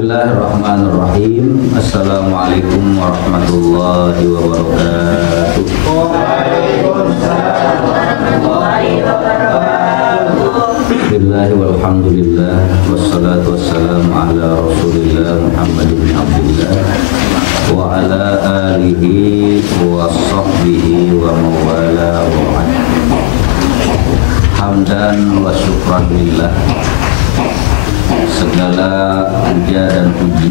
Bismillahirrahmanirrahim. Assalamualaikum warahmatullahi wabarakatuh. Waalaikumsalam warahmatullahi wabarakatuh. Bismillah walhamdulillah wassalatu wassalamu ala Rasulillah Muhammad bin Abdullah wa ala alihi wa sahbihi wa mawala wa ba'd. Hamdan wa syukran lillah. Segala puja dan puji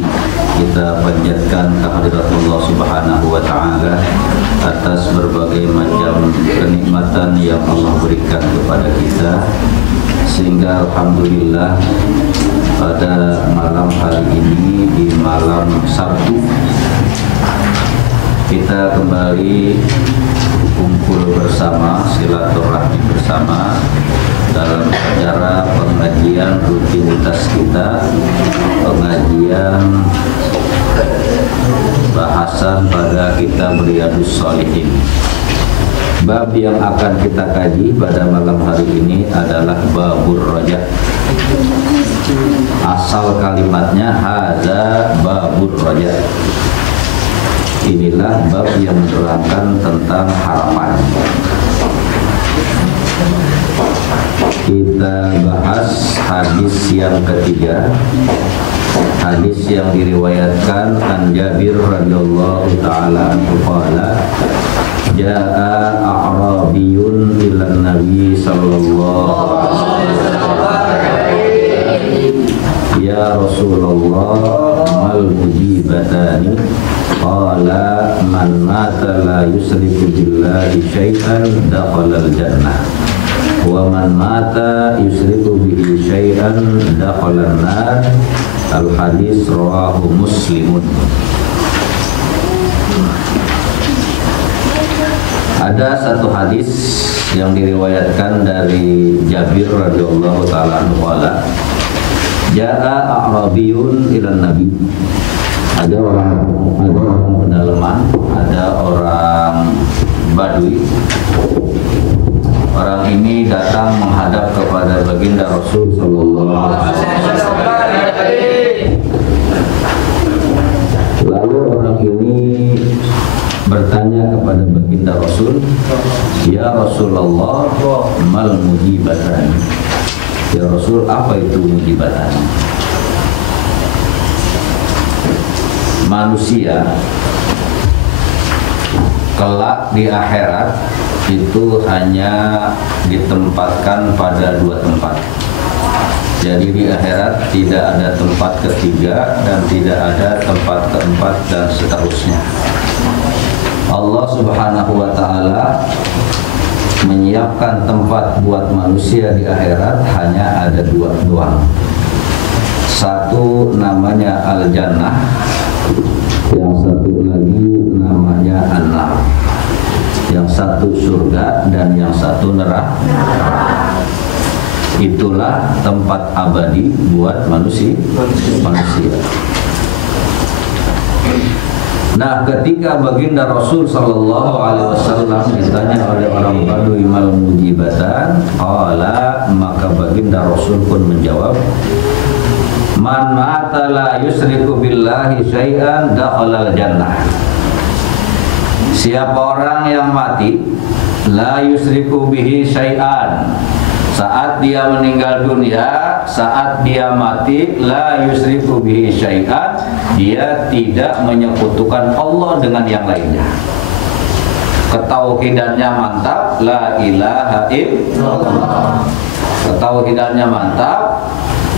kita panjatkan kehadirat Allah Subhanahu wa taala atas berbagai macam kenikmatan yang Allah berikan kepada kita, sehingga alhamdulillah pada malam hari ini, di malam Sabtu, kita kembali kumpul bersama, silaturahmi bersama dalam acara pengajian rutinitas kita, pengajian bahasan pada kitab Riyadhus Shalihin. Bab yang akan kita kaji pada malam hari ini adalah babur raja. Asal kalimatnya hadza babur raja. Inilah bab yang menerangkan tentang harapan. Kita bahas hadis yang ketiga, hadis yang diriwayatkan an Jabir radhiyallahu taala anhu qala jaa a'rabiyun ila nabi sallallahu alaihi wasallam ya Rasulullah mal mujibatani qala man mata la yusriku billahi syai'an dakhala al-jannah wa man mata yusriku bihi syai'an dakhala an-nar. Al-hadis rawahu Muslimun. Ada satu hadis yang diriwayatkan dari Jabir radhiyallahu taala anhu qala jaa a'rabiyun ila nabi. Ada orang pedalaman, ada orang Badui. Orang ini datang menghadap kepada baginda Rasul sallallahu alaihi wasallam. Lalu orang ini bertanya kepada baginda Rasul, ya Rasulullah, mal mujibatan? Ya Rasul, apa itu mujibatan? Manusia kelak di akhirat itu hanya ditempatkan pada dua tempat. Jadi di akhirat tidak ada tempat ketiga dan tidak ada tempat keempat dan seterusnya. Allah Subhanahu wa taala menyiapkan tempat buat manusia di akhirat hanya ada dua doang. Satu namanya Al-Jannah, yang satu lagi namanya An-Nar. Yang satu surga dan yang satu neraka. Itulah tempat abadi buat manusia. Nah, ketika baginda Rasul sallallahu alaihi wasallam ditanya oleh orang Badui mal mujibatan, qala, maka baginda Rasul pun menjawab, man mata la yusriku billahi syai'an dakhalal jannah. Siapa orang yang mati la yusriku bihi syai'an, saat dia meninggal dunia, saat dia mati, la yusriku bihi syai'an, dia tidak menyekutukan Allah dengan yang lainnya. Ketauhidannya mantap, la ilaha illallah. Ketauhidannya mantap,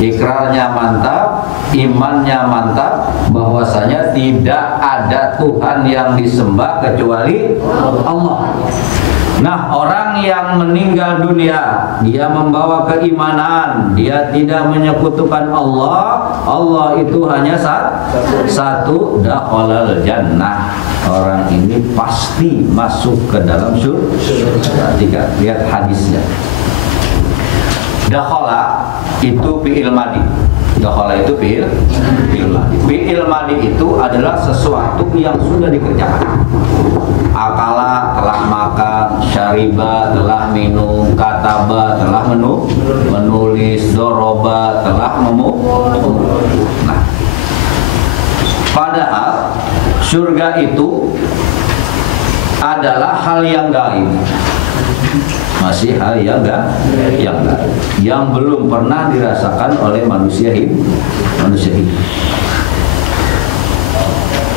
ikrarnya mantap, imannya mantap, bahwasanya tidak ada Tuhan yang disembah kecuali Allah. Nah, orang yang meninggal dunia, dia membawa keimanan, dia tidak menyekutukan Allah, Allah itu hanya satu, dakhalal jannah. Orang ini pasti masuk ke dalam surga. Lihat hadisnya. Dakhala itu fi'il madi. Dakhala itu fi'il madi. Fi'il madi itu adalah sesuatu yang sudah dikerjakan. Akala telah makan, syariba telah minum, kataba telah menulis, doroba telah memukul. Nah, Padahal surga itu adalah hal yang gaib. Masih hal yang gaib, yang belum pernah dirasakan oleh manusia hidup.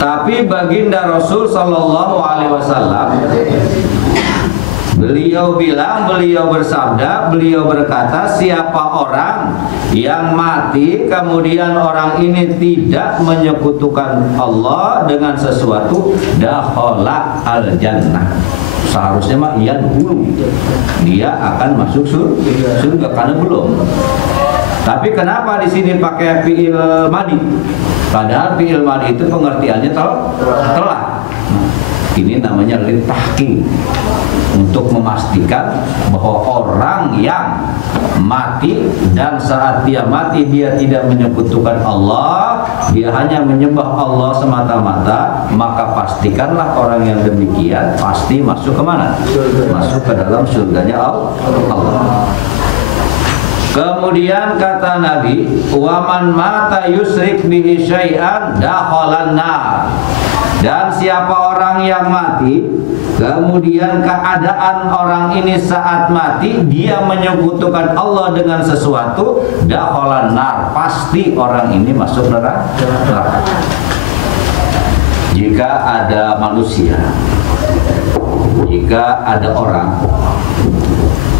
Tapi baginda Rasul Sallallahu Alaihi Wasallam, beliau bersabda, beliau berkata, siapa orang yang mati kemudian orang ini tidak menyekutukan Allah dengan sesuatu, dakhala al-jannah. Seharusnya mah dia akan masuk surga karena belum. Tapi kenapa di sini pakai fi'il madi? Padahal fi'il madi itu pengertiannya telah. Ini namanya litahqiq, untuk memastikan bahwa orang yang mati dan saat dia mati dia tidak menyekutukan Allah, dia hanya menyembah Allah semata-mata, maka pastikanlah orang yang demikian pasti masuk kemana? Masuk ke dalam surganya Allah. Kemudian kata Nabi, waman mata yusrik bihi syai'an dakhalan nar. Dan siapa orang yang mati kemudian keadaan orang ini saat mati dia menyekutukan Allah dengan sesuatu, dakhalan nar, pasti orang ini masuk neraka. Jika ada manusia, jika ada orang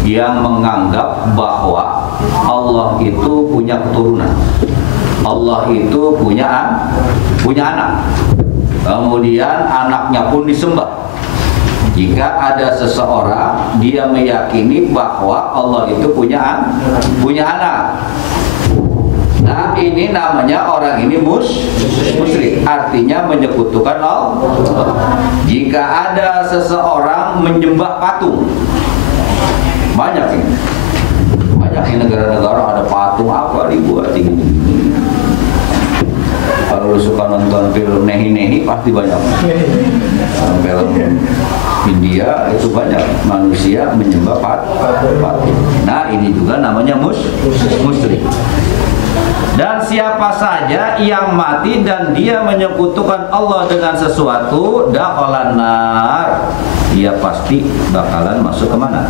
yang menganggap bahwa Allah itu punya keturunan, Allah itu punya anak, kemudian anaknya pun disembah. Jika ada seseorang dia meyakini bahwa Allah itu punya anak, nah ini namanya orang ini musyrik, artinya menyekutukan Allah. Jika ada seseorang menyembah patung, banyak di negara-negara ada patung apa dibuat ini. Kalau lu suka nonton film Nehi pasti banyak. Film India itu banyak manusia menyembah patung. Nah ini juga namanya musyrik. Dan siapa saja yang mati dan dia menyekutukan Allah dengan sesuatu, dakhalan nar, dia pasti bakalan masuk kemana?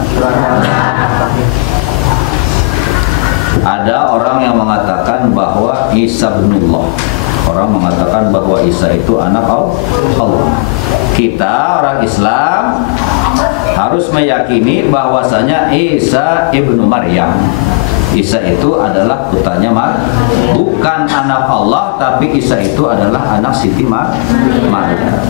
Ada orang yang mengatakan bahwa Isa binullah. Orang mengatakan bahwa Isa itu anak Allah. Kita orang Islam harus meyakini bahwasanya Isa ibnu Maryam, Isa itu adalah putranya bukan anak Allah, tapi Isa itu adalah anak Siti Maryam.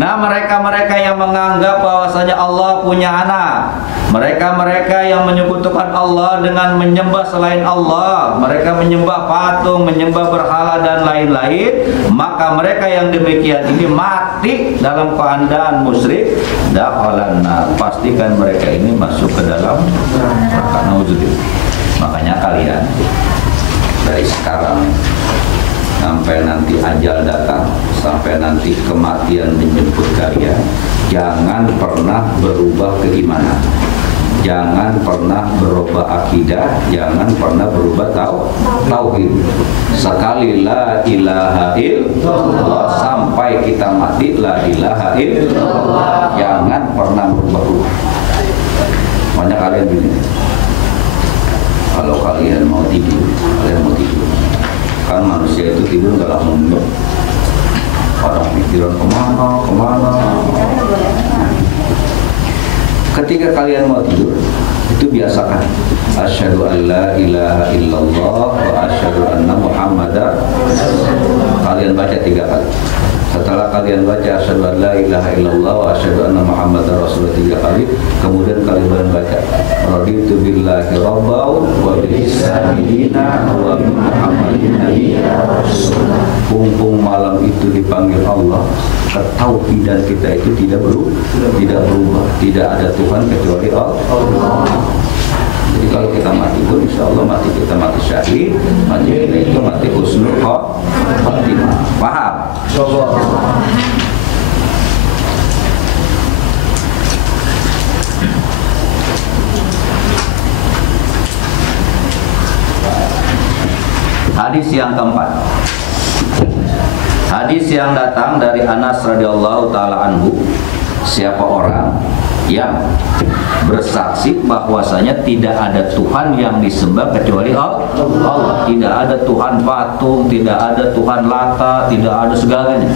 Nah, mereka-mereka yang menganggap bahwasanya Allah punya anak, mereka-mereka yang menyekutukan Allah dengan menyembah selain Allah, mereka menyembah patung, menyembah berhala dan lain-lain, maka mereka yang demikian ini mati dalam keadaan musyrik, dakhalan nar, pastikan mereka ini masuk ke dalam neraka. Nauzubillah. Makanya kalian dari sekarang sampai nanti ajal datang, sampai nanti kematian menjemput kalian, jangan pernah berubah keimanan, jangan pernah berubah akidah, jangan pernah berubah tauhid. Sekali la ilaha illallah sampai kita mati la ilaha illallah, jangan pernah berubah. Makanya kalian begini, kalau kalian mau tidur, kan manusia itu tidur nggak langsung, pada pikiran kemana. Ketika kalian mau tidur, itu biasakan asyhadu an la ilaha illallah wa asyhadu anna muhammadar. Kalian baca 3 kali. Setelah kalian baca asyhadu an la ilaha illallah wa asyhadu anna muhammadar rasulullah 3 kali, kemudian kalian baca raditu billahi rabbaw wa bil islami dinan wa bi muhammadin nabiyya. Mumpung malam itu dipanggil Allah, ketauhidan kita itu tidak berubah, tidak ada Tuhan kecuali Allah. Jadi kalau kita mati pun insya Allah mati kita mati syahid, mati kita itu mati husnul khatimah. Paham? Hadis yang keempat. Hadis yang datang dari Anas radhiyallahu taala anhu, siapa orang yang bersaksi bahwasanya tidak ada Tuhan yang disembah kecuali Allah. Tidak ada Tuhan patung, tidak ada Tuhan Lata, tidak ada segalanya.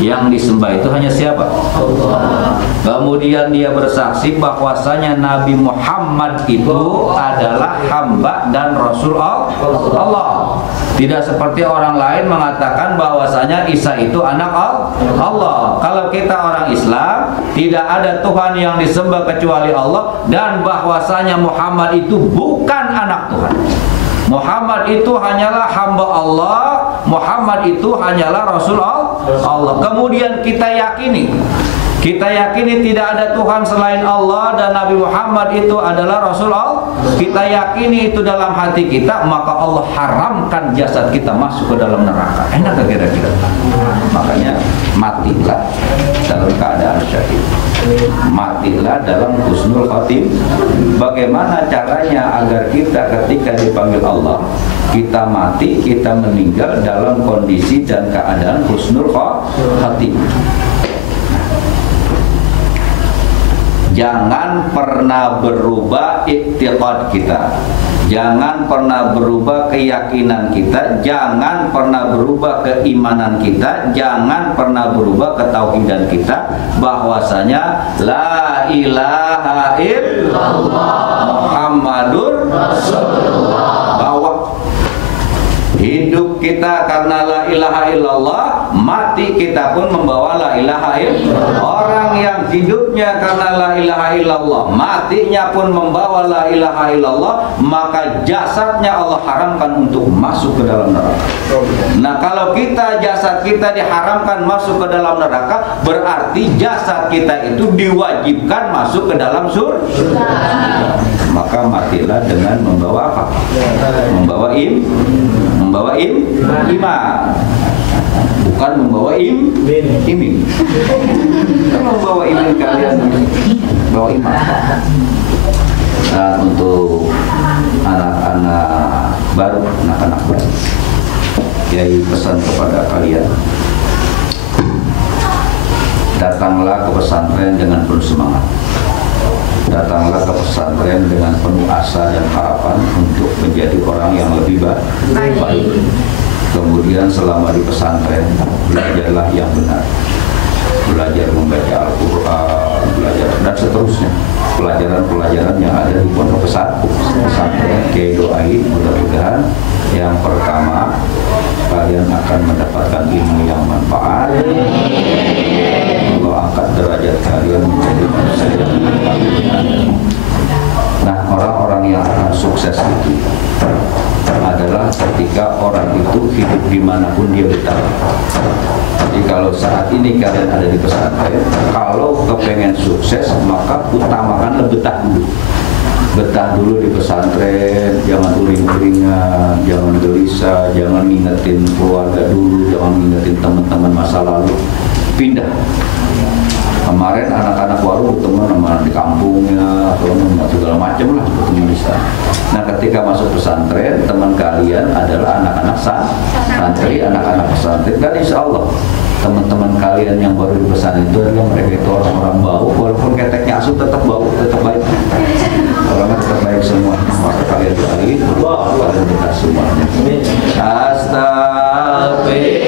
Yang disembah itu hanya siapa? Allah. Kemudian dia bersaksi bahwasanya Nabi Muhammad itu adalah hamba dan Rasul Allah. Tidak seperti orang lain mengatakan bahwasanya Isa itu anak Allah. Kalau kita orang Islam, tidak ada Tuhan yang disembah kecuali Allah, dan bahwasanya Muhammad itu bukan anak Tuhan. Muhammad itu hanyalah hamba Allah, Muhammad itu hanyalah Rasul Allah. Kemudian kita yakini tidak ada Tuhan selain Allah dan Nabi Muhammad itu adalah Rasul Allah. Kita yakini itu dalam hati kita, maka Allah haramkan jasad kita masuk ke dalam neraka. Enak gak kira-kira? Makanya matilah dalam keadaan syahid. Matilah dalam husnul khatim. Bagaimana caranya agar kita ketika dipanggil Allah, kita mati, kita meninggal dalam kondisi dan keadaan husnul khatim? Jangan pernah berubah iktiqad kita, jangan pernah berubah keyakinan kita, jangan pernah berubah keimanan kita, jangan pernah berubah ketauhidan kita, bahwasanya la ilaha illallah Muhammadur Rasulullah. Bahwa hidup kita karena la ilaha illallah, mati kita pun membawa la ilaha illallah. Orang yang hidupnya karena la ilaha illallah, matinya pun membawa la ilaha illallah, maka jasadnya Allah haramkan untuk masuk ke dalam neraka. Nah, kalau jasad kita diharamkan masuk ke dalam neraka, berarti jasad kita itu diwajibkan masuk ke dalam surga. Maka matilah dengan membawa apa? Membawa iman, bukan membawa iming. Kalau membawa iman kalian bawa iman. Dan untuk anak-anak baru, Kiai pesan kepada kalian, datanglah ke pesantren dengan penuh semangat. Datanglah ke pesantren dengan penuh asa dan harapan untuk menjadi orang yang lebih baik. Kemudian selama di pesantren, belajarlah yang benar. Belajar membaca Al-Quran, belajar dan seterusnya. Pelajaran-pelajaran yang ada di pondok pesantren. Kiai doain mudah-mudahan yang pertama kalian akan mendapatkan ilmu yang manfaat. Allah angkat derajat kalian menjadi manusia yang bermanfaat. Nah, orang-orang yang akan sukses itu adalah ketika orang itu hidup dimanapun dia betah. Jadi kalau saat ini kalian ada di pesantren, kalau kepengen sukses maka utamakan betah dulu. Betah dulu di pesantren, jangan uring-uringan, jangan gelisah, jangan ngingetin keluarga dulu, jangan ngingetin teman-teman masa lalu. Pindah. Kemarin anak-anak baru bertemu sama di kampungnya atau segala macam lah bertemu di sana. Nah, ketika masuk pesantren, teman kalian adalah anak-anak santri, anak-anak pesantren, dan insya Allah teman-teman kalian yang baru di pesantren itu adalah mereka itu orang-orang bau, walaupun keteknya asuh tetap bau, tetap baik. Orangnya tetap baik semua. Maka kalian doain, kalian dekat semuanya. Astagfirullah.